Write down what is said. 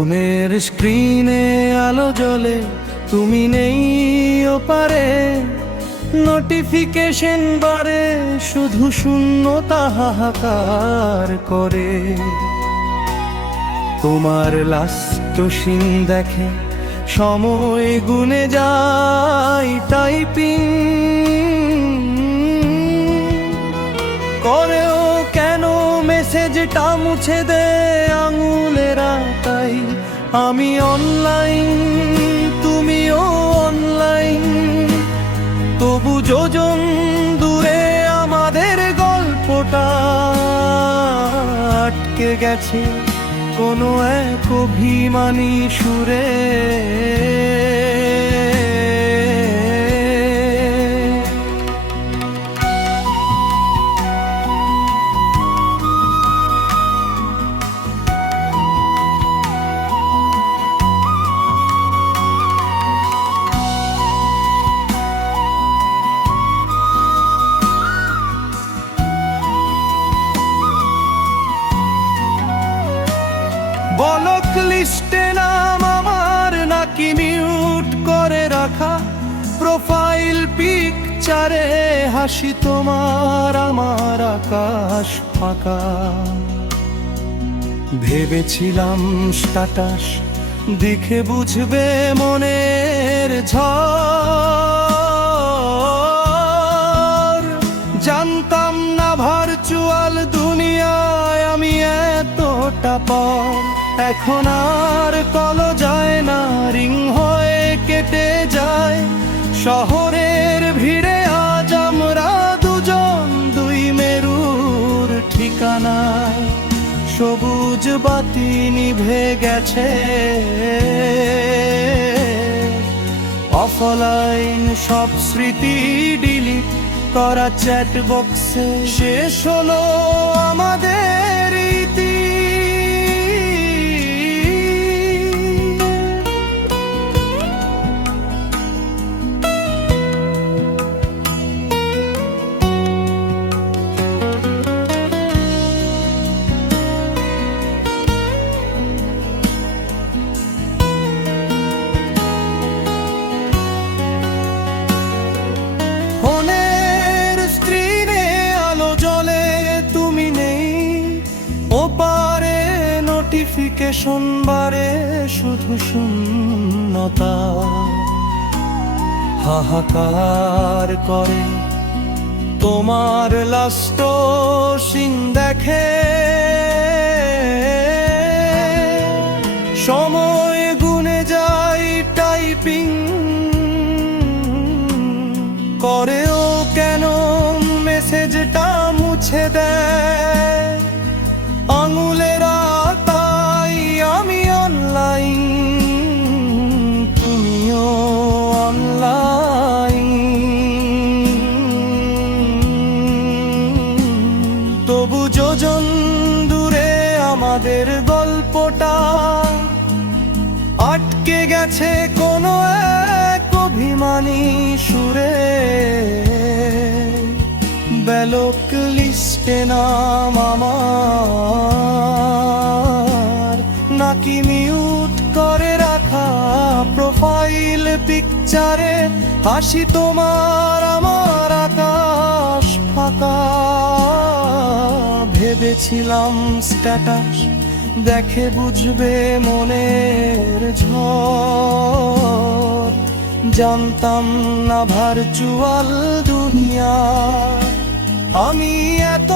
ফোনের স্ক্রিনে আলো জ্বলে, তুমি নেই ওপারে। নোটিফিকেশন বারে, শুধু শূন্যতা হাহাকার করে। তোমার লাস্ট সিন দেখে সময় গুনে যায়, টাইপিং করেও কেন মেসেজটা মুছে দে আঙুলেরা। তাই আমি অনলাইন, তুমিও অনলাইন, তবু যোজন দূরে আমাদের গল্পটা আটকে গেছে কোনো এক অভিমানী সুরে। বলক লিস্টে নাম আমার নাকি মিউট করে রাখা? প্রোফাইল পিকচারে হাসি তোমার, আমার আকাশ ফাঁকা। ভেবেছিলাম স্ট্যাটাস দেখে বুঝবে মনের ঝড়। জানতাম না ভার্চুয়াল দুনিয়ায় আমি এতটা পর। এখন আর কল যায় না, রিং হয়ে কেটে যায়। শহরের ভিড়ে আজ আমরা দুজন, দুই মেরুর ঠিকানায়। সবুজ বাতি নিভে গেছে, অফলাইন সব স্মৃতি ডিলিট করা চ্যাট বক্সে। শেষ হলো আমাদের ইতি। নোটিফিকেশন বারে, শুধু শূন্যতা হাহাকার করে। তোমার লাস্ট সিন দেখে সময় গুনে যায়, টাইপিং করেও কেন মেসেজটা মুছে দেয় আঙুলেরা। তাই আমি অনলাইন, তুমিও অনলাইন, তবু যোজন দূরে আমাদের গল্পটা আটকে গেছে কোনো এক অভিমানী সুরে। ব্লক লিস্টে নাম আমার নাকি মিউট করে রাখা? প্রোফাইল পিকচারে হাসি তোমার, আমার আকাশ ফাঁকা। ভেবেছিলাম স্ট্যাটাস দেখে বুঝবে মনের ঝড়। জানতাম না ভার্চুয়াল দুনিয়া আমি এত